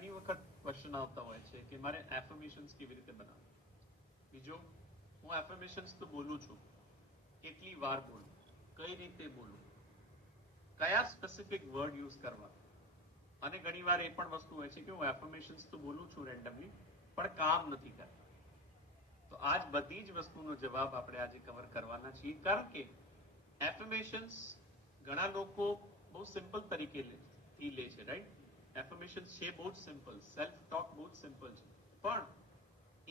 ઘણી વખત ક્વેશ્ચન આવતા હોય છે કે મારે એફર્મેશન્સ કેવી રીતે બનાવવા. બીજો, હું એફર્મેશન્સ તો બોલું છું, કેટલી વાર બોલું, કઈ રીતે બોલું, કયા સ્પેસિફિક વર્ડ યુઝ કરવા. અને ઘણી વાર એ પણ વસ્તુ હોય છે કે હું એફર્મેશન્સ તો બોલું છું રેન્ડમલી, પણ કામ નથી કરતા. તો આજ બધી જ વસ્તુનો જવાબ આપણે આજે કવર કરવાના છીએ, કારણ કે એફર્મેશન્સ ઘણા લોકો બહુ સિમ્પલ તરીકે લે છે, રાઈટ. એફર્મેશન્સ છે બહુ જ સિમ્પલ, સેલ્ફ ટોક બહુ જ સિમ્પલ છે, પણ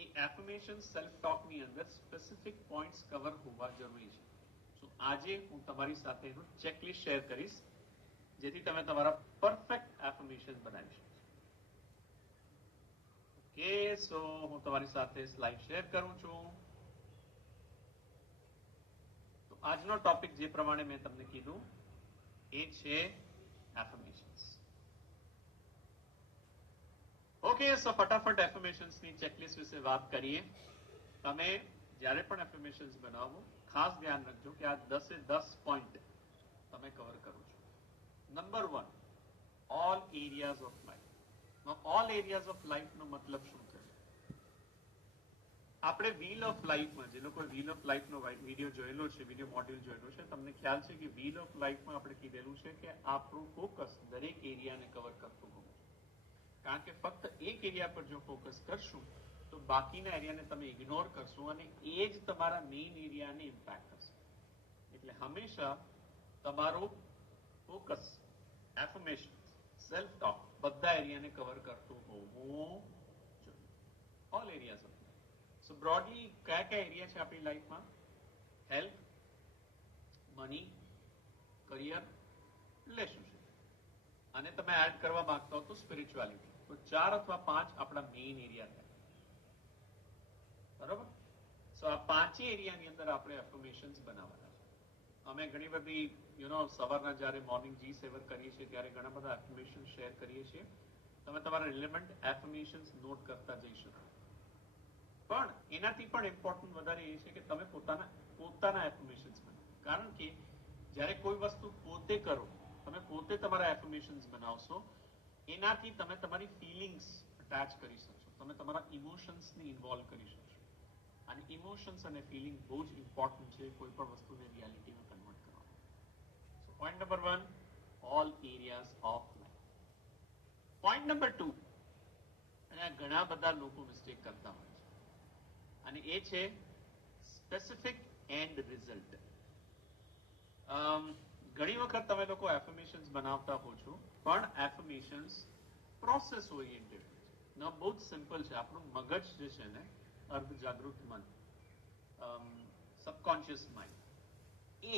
એ એફર્મેશન સેલ્ફ ટોકની અંદર સ્પેસિફિક પોઈન્ટ્સ કવર હોવા જરૂરી છે. સો આજે હું તમારી સાથે એનું ચેકલિસ્ટ શેર કરીશ, જેથી તમે તમારા પરફેક્ટ એફર્મેશન બનાવી શકો. ઓકે, સો હું તમારી સાથે સ્લાઇડ શેર કરું છું. તો આજનો ટોપિક જે પ્રમાણે મેં તમને કીધું એ છે એફર્મેશન્સ. ઓકે, સો ફટાફટ એફર્મેશન્સની ચેકલિસ્ટ વિશે વાત કરીએ. તમે જ્યારે પણ એફર્મેશન્સ બનાવો, ખાસ ધ્યાન રાખજો કે આ 10 પોઈન્ટ તમે કવર કરો છો. Number 1, all areas of life. All areas of life નો મતલબ શું છે? આપણે વ્હીલ ઓફ લાઈફમાં, જે લોકોએ વ્હીલ ઓફ લાઈફનો વિડીયો જોયેલો છે, વિડીયો મોડ્યુલ જોયેલો છે, તમને ખ્યાલ છે કે વ્હીલ ઓફ લાઈફમાં આપણે કીધેલું છે કે આપણું ફોકસ દરેક એરિયાને કવર કરતું હોવું. કારણ કે ફક્ત એક એરિયા પર જો ફોકસ કરશું તો બાકીના એરિયાને તમે ઇગ્નોર કરશો અને એ જ તમારા મેઇન એરિયાને ઇમ્પેક્ટ કરશે. એટલે હંમેશા તમારો ફોકસ, એફર્મેશન, સેલ્ફ ટોક બધા એરિયાને કવર કરતું હોવું જોઈએ. All areas of life. So broadly કયા કયા એરિયા છે આપણી લાઈફમાં? હેલ્થ, મની, કરિયર, રિલેશનશિપ, અને તમે એડ કરવા માંગતા હો તો સ્પિરિચ્યુઆલિટી. તો 4 અથવા 5 આપણા મેઇન એરિયા થાય, બરોબર. સો આ 5 એરિયાની અંદર આપણે એફર્મેશન્સ બનાવવાના છે. અમે ઘણી બધી સવારના જ્યારે મોર્નિંગ G7 કરીએ છીએ ત્યારે ઘણા બધા એફર્મેશન શેર કરીએ છીએ. તમે તમારા રિલેવન્ટ એફર્મેશન્સ નોટ કરતા જઈ શકો. પણ એનાથી પણ ઇમ્પોર્ટન્ટ વધારે એ છે કે તમે પોતાના એફર્મેશન્સ બનાવો. કારણ કે જ્યારે કોઈ વસ્તુ પોતે કરો, તમે પોતે તમારા એફર્મેશન્સ બનાવશો, એનાથી તમે તમારી ફિલિંગ્સ અટેચ કરી શકશો, તમે તમારા ઇમોશન્સને ઇન્વોલ્વ કરી શકશો. અને ઇમોશન્સ અને ફિલિંગ બહુ જ ઇમ્પોર્ટન્ટ છે કોઈ પણ વસ્તુને રિયાલિટીમાં કન્વર્ટ કરવા. So point number 1, all areas of life. Point number 2, અને આ ઘણા બધા લોકો મિસ્ટેક કરતા હોય છે, અને એ છે સ્પેસિફિક એન્ડ રિઝલ્ટ. ઘણી વખત તમે લોકો એફર્મેશન્સ બનાવતા હો છો, પણ એફર્મેશન્સ પ્રોસેસ ઓરિએન્ટેડ છે. બહુ જ સિમ્પલ છે. આપણું મગજ જે છે ને, અર્ધ જાગૃત મન, સબકોન્શિયસ માઇન્ડ, એ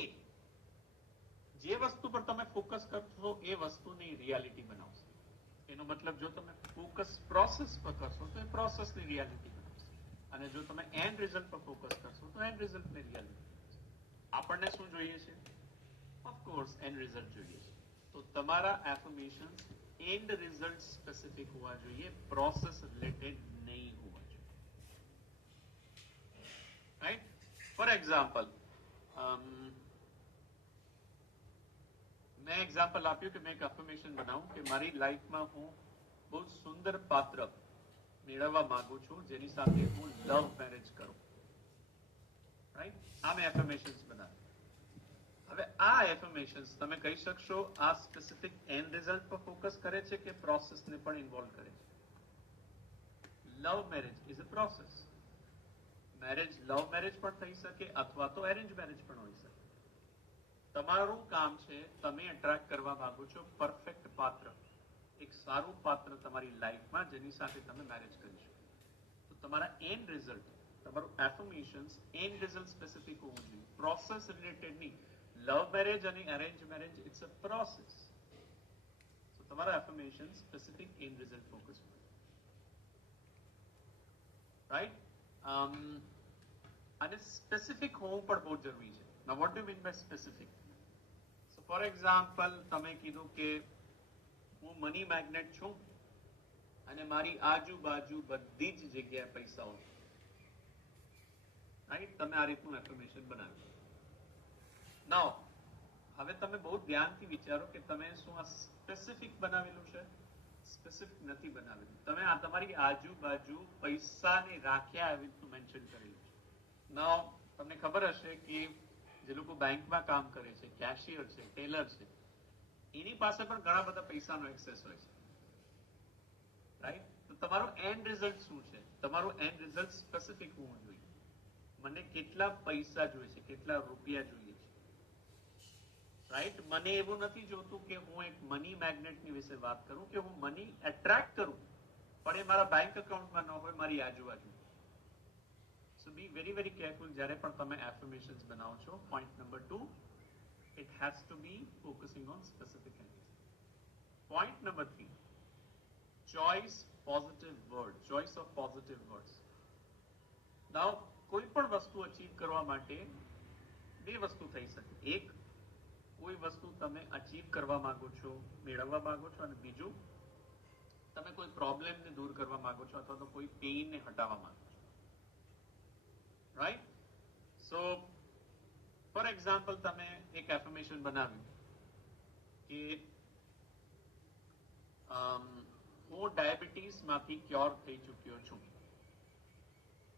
જે વસ્તુ પર તમે ફોકસ કરશો એ વસ્તુની રિયાલિટી બનાવશે. એનો મતલબ જો તમે ફોકસ પ્રોસેસ પર કરશો તો એ પ્રોસેસની રિયાલિટી બનાવશે, અને જો તમે એન્ડ રિઝલ્ટ પર ફોકસ કરશો તો એન્ડ રિઝલ્ટની રિયાલિટી બનાવશે. આપણને શું જોઈએ છે? ઓફકોર્સ એન્ડ રિઝલ્ટ જોઈએ છે. તો તમારા એફર્મેશન્સ એન્ડ રિઝલ્ટ સ્પેસિફિક હોવા જોઈએ, પ્રોસેસ રિલેટેડ નહીં હોવા જોઈએ. રાઈટ? ફોર એક્ઝામ્પલ, મેં એક્ઝામ્પલ આપ્યું કે મેં એક એફર્મેશન બનાવું કે મારી લાઈફમાં હું બહુ સુંદર પાત્ર મેળવવા માંગુ છું જેની સાથે હું લવ મેરેજ કરું. રાઈટ? આ મેં એફર્મેશન્સ બનાવ્યું. હવે આ એફર્મેશન્સ તમે કહી શકશો આ સ્પેસિફિક એન્ડ રિઝલ્ટ પર ફોકસ કરે છે કે પ્રોસેસને પણ ઇન્વોલ્વ કરે છે? Love marriage is a process. Marriage love marriage પણ થઈ શકે અથવા તો એરેન્જ મેરેજ પણ હોઈ શકે. તમારું કામ છે, તમે એટ્રેક્ટ કરવા માંગો છો પરફેક્ટ પાત્ર, એક સારું પાત્ર તમારી લાઈફમાં જેની સાથે તમે મેરેજ કરી શકો. તો તમારા એન્ડ રિઝલ્ટ, તમારું એફર્મેશન્સ એન્ડ રિઝલ્ટ સ્પેસિફિક હોવું જોઈએ, પ્રોસેસ રિલેટેડ નહીં. લવ મેરેજ અને arrange marriage it's a process. તો તમારા affirmation specific end result focus કરે. રાઈટ? અને સ્પેસિફિક હોવું પણ બહુ જરૂરી છે. Now what do you mean by specific? So for example, તમે કીધું કે હું મની મેગ્નેટ છું અને મારી આજુબાજુ બધી જ જગ્યાએ પૈસાઓ છે. રાઈટ? તમે આ રીતનું એફર્મેશન બનાવ્યું. નાઉ હવે તમે બહુ ધ્યાનથી વિચારો કે તમે શું આ સ્પેસિફિક બનાવેલું છે? સ્પેસિફિક નથી બનાવેલું. તમે આ તમારી આજુબાજુ પૈસાને રાખ્યા આવી રીતનું મેન્શન કરેલું છે. નાઉ તમને ખબર હશે કે જે લોકો બેંકમાં કામ કરે છે, કેશિયર છે, ટેલર છે, એની પાસે પણ ઘણા બધા પૈસાનો એક્સેસ હોય છે, રાઈટ? તો તમારું એન્ડ રિઝલ્ટ શું છે? તમારું એન્ડ રિઝલ્ટ સ્પેસિફિક હોવું જોઈએ. મને કેટલા પૈસા જોઈએ છે, કેટલા રૂપિયા જોઈએ છે, રાઈટ? મને એવું નથી જોતું કે હું એક મની મેગ્નેટની વિશે વાત કરું, કે હું મની એટ્રેક્ટ કરું, પણ એ મારા બેંક એકાઉન્ટમાં ન હોય, મારી આજુબાજુ. So be very very careful જ્યારે પણ તમે એફર્મેશન્સ બનાવો છો. Point number 2, it has to be focusing on specific entities. Point number 3, choice positive words, choice of positive words. Now કોઈ પણ વસ્તુ અચીવ કરવા માટે બે વસ્તુ થઈ શકે. એક, કોઈ વસ્તુ તમે અચીવ કરવા માંગો છો, મેળવવા માંગો છો, અને બીજું તમે કોઈ પ્રોબ્લેમને દૂર કરવા માંગો છો અથવા તો કોઈ પેઇનને હટાવવા માંગો છો, રાઈટ? સો ફોર એક્ઝામ્પલ તમે એક એફર્મેશન બનાવ્યું કે હું ડાયાબિટીસમાંથી ક્યોર થઈ ચૂક્યો છું,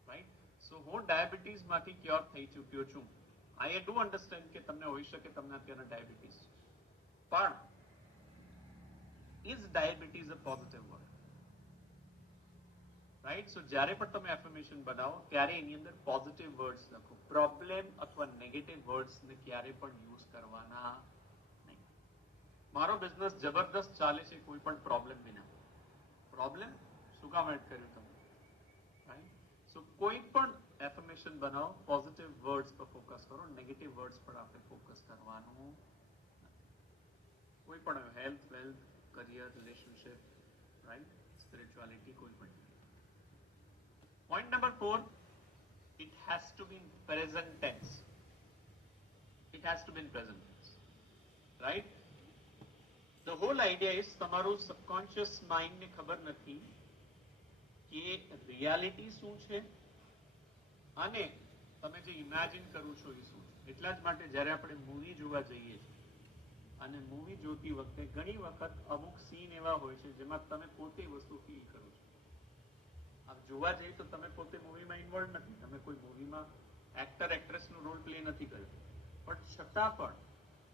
રાઈટ? સો હું ડાયાબિટીસમાંથી ક્યોર થઈ ચૂક્યો છું. આઈ ડુ અન્ડરસ્ટેન્ડ કે તમને હોઈ શકે તમને અત્યારે ડાયાબિટીસ છે, પણ is diabetes a positive word? Right? So જ્યારે પણ તમે એફર્મેશન બનાવો ત્યારે એની અંદર પોઝિટિવ વર્ડ્સ લખો. પ્રોબ્લેમ અથવા નેગેટિવ વર્ડ્સને ક્યારે પણ યુઝ કરવાના નહીં. મારો બિઝનેસ જબરદસ્ત ચાલે છે કોઈ પણ પ્રોબ્લેમ વિના. પ્રોબ્લેમ શું કામ એડ કર્યું તમે, રાઈટ? સો કોઈ પણ એફર્મેશન બનાવો, પોઝિટિવ વર્ડ્સ પર ફોકસ કરો, નેગેટિવ વર્ડ્સ પર આપણે ફોકસ કરવાનું નથી. કોઈ પણ health, wealth, career, relationship, right, spirituality, કોઈ પણ. Point number 4, it has to be in present tense. It has to be in present tense, right? The whole idea is તમારું subconscious mind ને ખબર નથી કે રિયાલિટી શું છે અને તમે જે ઇમેજિન કરો છો એ શું છે. એટલા જ માટે જ્યારે આપણે મૂવી જોવા જઈએ છીએ અને મૂવી જોતી વખતે ઘણી વખત અમુક સીન એવા હોય છે જેમાં તમે પોતે વસ્તુ ફીલ કરો છો. આપ જોવા જઈએ તો તમે પોતે મૂવીમાં ઇન્વોલ્વ નથી, તમે કોઈ મૂવીમાં એક્ટર એક્ટ્રેસનો રોલ પ્લે નથી કર્યો, પણ છતાં પણ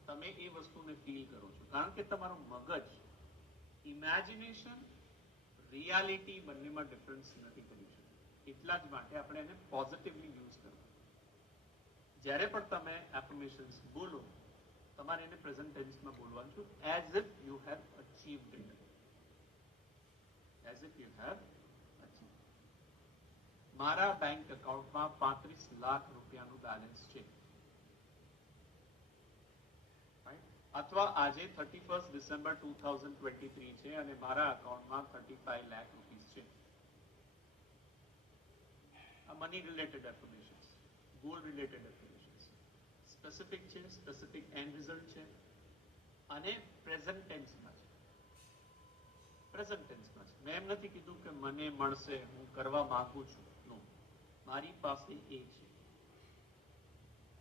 તમે એ વસ્તુને ફીલ કરો છો, કારણ કે તમારું મગજ ઇમેજિનેશન, રિયાલિટી બંનેમાં ડિફરન્સ નથી કરી શકતું. એટલા જ માટે આપણે એને પોઝિટિવલી યુઝ કરવું. જ્યારે પણ તમે એફર્મેશન્સ બોલો તમારે એને પ્રેઝન્ટ ટેન્સમાં બોલવાનું છે, as if you have achieved it, as if you have achieved. મારા બેંક એકાઉન્ટમાં 35 લાખ રૂપિયાનું બેલેન્સ છે, અથવા આજે 31 ડિસેમ્બર 2023 છે અને મારા એકાઉન્ટમાં 35 લાખ રૂપીસ છે. આ money related affirmations, goal related affirmations, specific છે, સ્પેસિફિક એન્ડ રિઝલ્ટ છે અને પ્રેઝન્ટ ટેન્સમાં છે. પ્રેઝન્ટ ટેન્સમાં છે. મેં એમ નથી કીધું કે મને મળશે, હું કરવા માંગુ છું. નો, મારી પાસે એ છે.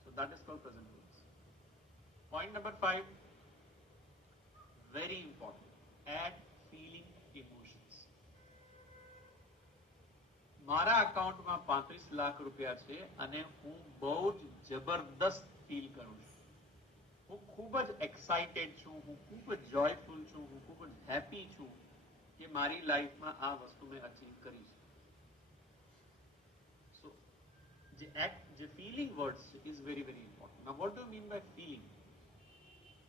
So that is called present tense. Point number 5, very important, add feeling, emotions. મારા એકાઉન્ટમાં 35 લાખ રૂપિયા છે અને હું બહુ જ જબરદસ્ત ફીલ કરું છું, હું ખૂબ જ એક્સાઇટેડ છું, હું ખૂબ જ જોયફુલ છું, હું ખૂબ જ હેપી છું કે મારી લાઈફમાં આ વસ્તુ મેં અચીવ કરી છે. સો જે ફીલિંગ વર્ડ્સ છે is very very important. Now what do you mean by feeling?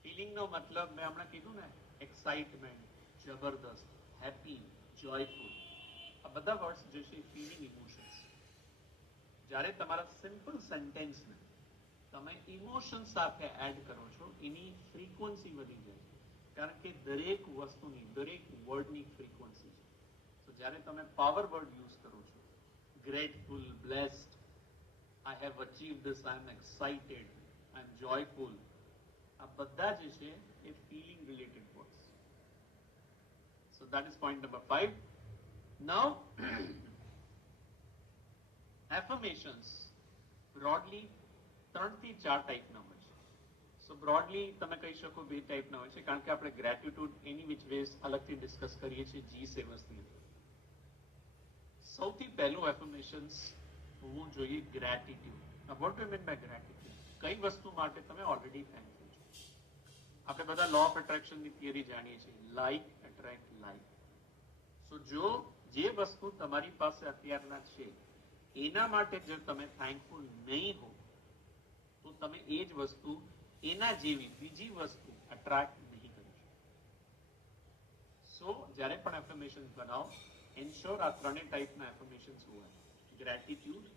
ફીલિંગનો મતલબ મેં હમણાં કીધું ને, એક્સાઇટમેન્ટ, જબરદસ્ત, હેપી, જોયફુલ, આ બધા વર્ડ્સ જે છે ફીલિંગ, ઇમોશન્સ. જ્યારે તમારા સિમ્પલ સેન્ટેન્સને તમે ઇમોશન સાથે એડ કરો છો એની ફ્રીક્વન્સી વધી જાય, કારણ કે દરેક વસ્તુની, દરેક વર્ડની ફ્રીક્વન્સી છે. તો જ્યારે તમે પાવર વર્ડ યુઝ કરો છો, grateful, blessed, I have achieved this, I am excited, I am joyful, આ બધા જે છે એ feeling related words. So that is point number 5. Now affirmations broadly 3 થી 4 ટાઈપના હોય છે. સો બ્રોડલી તમે કહી શકો બે ટાઈપના હોય છે, કારણ કે આપણે ગ્રેટિટ્યુડ એની વિચ વેઝ અલગથી ડિસ્કસ કરીએ છીએ G7 ની. સૌથી પહેલું એફર્મેશન્સ હોવું જોઈએ gratitude. What do you mean by gratitude? કઈ વસ્તુ માટે તમે ઓલરેડી થેન્કફુલ છો? આપણે બધા લો ઓફ એટ્રેક્શનની થિયરી જાણીએ છીએ, લાઇક એટ્રેક્ટ લાઇક. સો જો જે વસ્તુ તમારી પાસે અત્યારના છે એના માટે જો તમે થેન્કફુલ નહીં હો તો તમે એ જ વસ્તુ એના જેવી બીજી વસ્તુ અટ્રેક્ટ નહીં કરી શકો. સો જ્યારે પણ એફર્મેશન્સ બનાવો, એન્શ્યોર આ ત્રણેય ટાઈપના એફર્મેશન્સ હોય. ગ્રેટિટ્યુડ,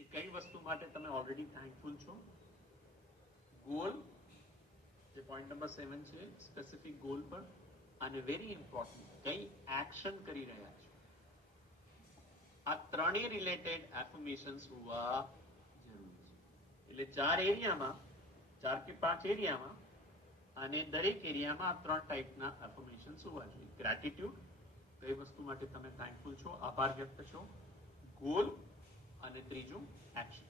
એ કઈ વસ્તુ માટે તમે ઓલરેડી થેન્કફુલ છો. ગોલ, જે પોઈન્ટ નંબર 7 છે, સ્પેસિફિક ગોલ પર. અને વેરી ઇમ્પોર્ટન્ટ, કઈ એક્શન કરી રહ્યા છો. આ ત્રણેય રિલેટેડ એફર્મેશન્સ હોવા જરૂરી છે. એટલે 4 એરિયામાં, 4 કે 5 એરિયામાં, અને દરેક એરિયામાં આ 3 ટાઈપના એફર્મેશન્સ હોવા જોઈએ. ગ્રેટિટ્યુડ, કઈ વસ્તુ માટે તમે થેન્કફુલ છો, આભાર વ્યક્ત છો. ગોલ, અને ત્રીજું એક્શન.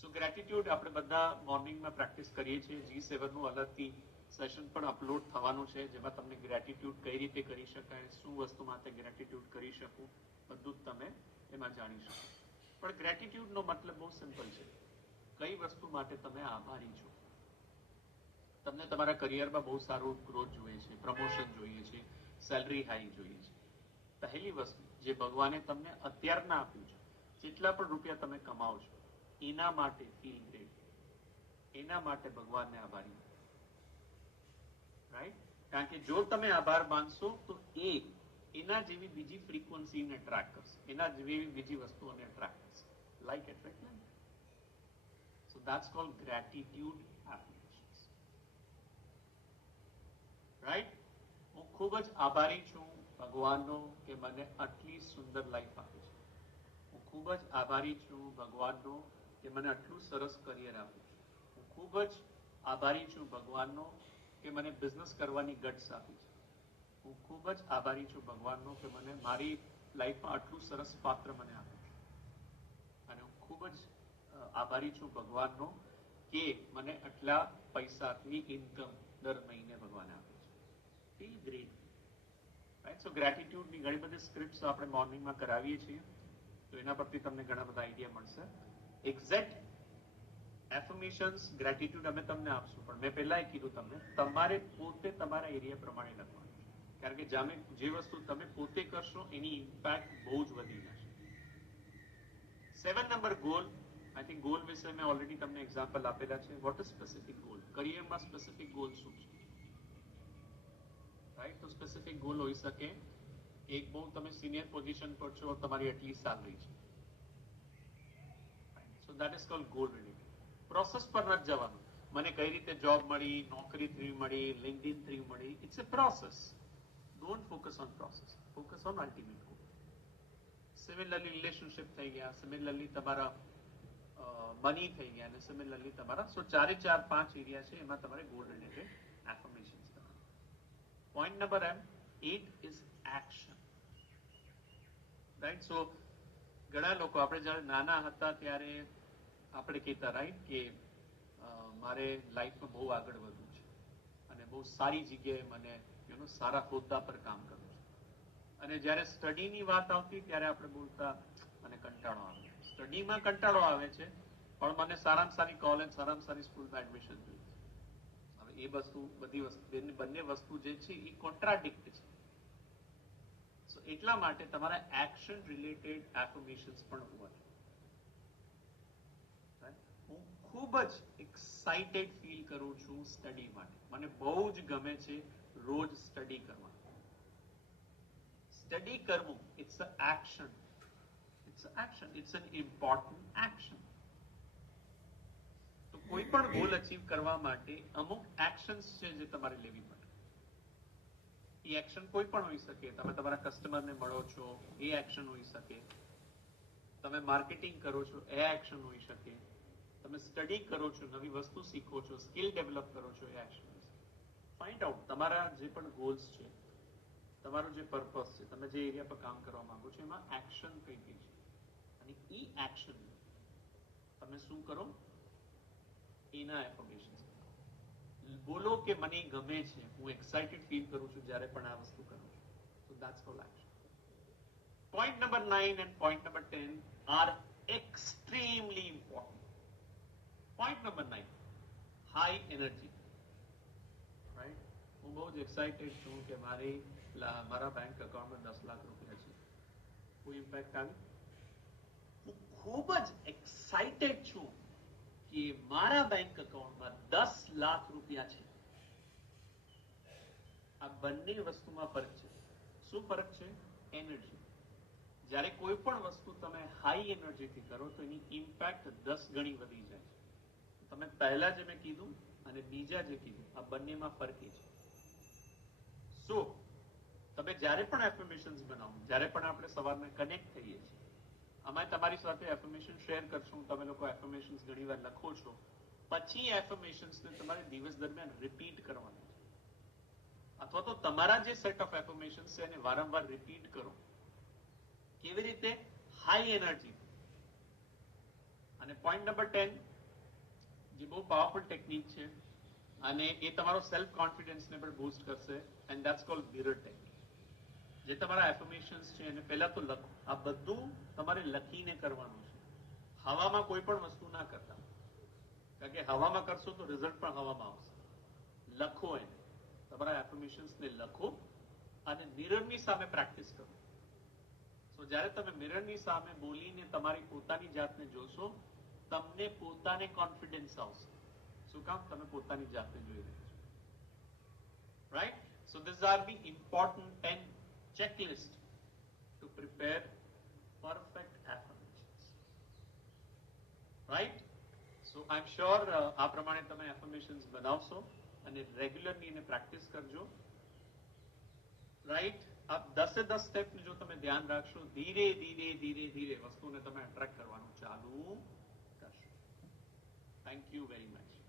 સો ગ્રેટિટ્યુડ આપણે બધા મોર્નિંગમાં પ્રેક્ટિસ કરીએ છીએ. G7 નું અલગથી સેશન પણ અપલોડ થવાનું છે, જેમાં તમને ગ્રેટિટ્યુડ કઈ રીતે કરી શકાય, શું વસ્તુ માટે ગ્રેટિટ્યુડ કરી શકું, બધું જ તમે એમાં જાણી શકો. પણ ગ્રેટિટ્યુડનો મતલબ બહુ સિમ્પલ છે, કઈ વસ્તુ માટે તમે આભારી છો. તમને તમારા કરિયરમાં બહુ સારું ગ્રોથ જોઈએ છે, પ્રમોશન જોઈએ છે, સેલરી હાઈ જોઈએ છે. પહેલી વસ્તુ જે ભગવાને તમને અત્યારના આપ્યું છે, જેટલા પણ રૂપિયા તમે કમાઓ છો, એના માટે ફીલ ગ્રેટ, એના માટે ભગવાનને આભારી. રાઈટ? કારણ કે જો તમે આભાર માનશો તો એ એના જેવી બીજી ફ્રીક્વન્સીને ટ્રેક કરશે, એના જેવી બીજી વસ્તુઓને ટ્રેક કરશે. Like attract like. So that's called gratitude affirmations. Right? હું ખૂબ જ આભારી છું ભગવાનનો કે મને આટલી સુંદર લાઈફ આપી છે. હું ખૂબ જ આભારી છું ભગવાનનો કે મને આટલું સરસ કરિયર આપ્યું છે. હું ખૂબ જ આભારી છું ભગવાનનો કે મને બિઝનેસ કરવાની ગટ્સ આપી છે. હું ખૂબ જ આભારી છું ભગવાનનો કે મને મારી લાઈફમાં આટલું સરસ પાત્ર મને આપ્યું છે. અને હું ખૂબ જ આભારી છું ભગવાનનો કે મને આટલા પૈસાની ઇન્કમ દર મહિને ભગવાને આપે છે. Feel great. રાઈટ? સો ગ્રેટિટ્યુડની ઘણી બધી સ્ક્રિપ્ટ્સ આપણે મોર્નિંગમાં કરાવીએ છીએ, તો એના પરથી તમને ઘણા બધા આઈડિયા મળશે. એક્ઝેક્ટ એફર્મેશન્સ ગ્રેટિટ્યુડ અમે તમને આપશું, પણ મેં પહેલા કીધું તમને, તમારે પોતે તમારા એરિયા પ્રમાણે લખવાનું છે. કારણ કે જે વસ્તુ તમે પોતે કરશો એની ઇમ્પેક્ટ બહુ જ વધી જશે. 7 number goal. I think goal વિશે મેં ઓલરેડી તમને એક્ઝામ્પલ આપેલા છે. What is specific goal? કરિયરમાં સ્પેસિફિક ગોલ શું છે? રાઈટ? તો સ્પેસિફિક ગોલ હોઈ શકે એક બહુ તમે સિનિયર પોઝિશન પર છો, તમારી આટલી સેલરી છે. સો that is called goal related. Process પર નથી જવાનું. મને કઈ રીતે જોબ મળી, નોકરી થ્રી મળી, લિંક્ડઇન થ્રી મળી. It's a process. Don't focus on process, focus on ultimate goal. Similarly relationship થઈ ગયા, સિમિલરલી તમારા મની થઈ ગયા, અને સિમિલરલી તમારા, સો 4 5 એરિયા છે, એમાં તમારે ગોલ રિલેટેડ એફર્મેશન્સ કરવાના. Point number 8 is action. Right? So ઘણા લોકો, આપણે જ્યારે નાના હતા ત્યારે આપણે કહેતા, રાઈટ, કે મારે લાઈફમાં બહુ આગળ વધવું છે અને બહુ સારી જગ્યાએ મને સારા હોદ્દા પર કામ કરવું છે. અને જ્યારે સ્ટડીની વાત આવતી ત્યારે આપણે બોલતા મને કંટાળો આવે. સ્ટડીમાં કંટાળો આવે છે, પણ મને સારામાં સારી કોલેજ, સારામાં સારી સ્કૂલમાં એડમિશન જોઈએ છે. હવે એ વસ્તુ, બધી વસ્તુ, બંને વસ્તુ જે છે એ કોન્ટ્રાડિક્ટ છે. સો એટલા માટે તમારા એક્શન રિલેટેડ એફર્મેશન્સ પણ હોવા જોઈએ. હું ખૂબ જ એક્સાઇટેડ ફીલ કરું છું સ્ટડી માટે. મને બહુ જ ગમે છે રોજ સ્ટડી કરવાનું. સ્ટડી કરવું, it's a action. It's a action. It's an important action. તો કોઈ પણ ગોલ અચીવ કરવા માટે અમુક એક્શન્સ છે જે તમારે લેવી પડે. એ એક્શન કોઈ પણ હોઈ શકે. તમે તમારા કસ્ટમરને મળો છો, એ એક્શન હોઈ શકે. તમે માર્કેટિંગ કરો છો, એ એક્શન હોઈ શકે. તમે સ્ટડી કરો છો, નવી વસ્તુ શીખો છો, સ્કિલ ડેવલપ કરો છો, એ એક્શન હોઈ શકે. ફાઇન્ડ આઉટ તમારા જે પણ ગોલ્સ છે, તમારો જે પર્પસ છે, તમે જે એરિયા પર કામ કરવા માંગો છો, એમાં એક્શન કઈ કઈ છે, અને એ એક્શન તમે શું કરો એના એફર્મેશન્સ બોલો કે મને ગમે છે, હું એક્સાઇટેડ ફીલ કરું છું જ્યારે પણ આ વસ્તુ કરું છું. So that's called action. Point number 9 and point number 10 are extremely important. Point number 9, high energy. Right? હું બહુ જ એક્સાઇટેડ છું કે મારા બેંક એકાઉન્ટમાં 10 લાખ રૂપિયા છે. કોઈ ઇમ્પેક્ટ આવી? હું ખૂબ જ એક્સાઇટેડ છું કે મારા બેંક એકાઉન્ટમાં 10 લાખ રૂપિયા છે. આ બંને વસ્તુમાં ફરક છે. શું ફરક છે? એનર્જી. જ્યારે કોઈ પણ વસ્તુ તમે હાઈ એનર્જીથી કરો તો એની ઇમ્પેક્ટ 10 ગણી વધી જાય છે. તમે પહેલા જે મેં કીધું અને બીજા જે કીધું આ બંનેમાં ફરક છે. સો તમે જ્યારે પણ એફર્મેશન્સ બનાવો, જ્યારે પણ આપણે સવારમાં કનેક્ટ થઈએ છીએ, અમે તમારી સાથે એફર્મેશન શેર કરશું. તમે લોકો એફર્મેશન્સ ઘણીવાર લખો છો, પછી એફર્મેશન્સને તમારે દિવસ દરમિયાન રિપીટ કરવાના છે, અથવા તો તમારા જે સેટ ઓફ એફર્મેશન્સ છે એને વારંવાર રિપીટ કરો. કેવી રીતે? High energy. અને પોઈન્ટ નંબર 10 જે બહુ પાવરફુલ ટેકનિક છે અને એ તમારો સેલ્ફ કોન્ફિડન્સને પણ બૂસ્ટ કરશે, and that's cold mirror technique. જે તમારા એફર્મેશન્સ છે એને પહેલા તો લખો. આ બધું તમારે લખીને કરવાનું છે. હવામાં કોઈ પણ વસ્તુ ના કરતા, કારણ કે હવામાં કરશો તો રિઝલ્ટ પણ હવામાં આવશે. લખો એને, તમારા એફર્મેશન્સને લખો અને મિરરની સામે પ્રેક્ટિસ કરો. તો જ્યારે તમે મિરરની સામે બોલીને તમારી પોતાની જાતને જોશો, તમને પોતાને કોન્ફિડન્સ આવશે. શું કામ? તમે પોતાની જાતને જોઈ રહ્યા છો. Right? So these are the important 10 checklist to prepare perfect affirmations. Right? So I'm sure આ પ્રમાણે તમે affirmations બનાવશો અને રેગ્યુલરલી એને પ્રેક્ટિસ કરજો. રાઈટ? આ 10 સ્ટેપ જો તમે ધ્યાન રાખશો, ધીરે ધીરે ધીરે ધીરે વસ્તુને તમે અટ્રેક્ટ કરવાનું ચાલુ કરશો. Thank you very much.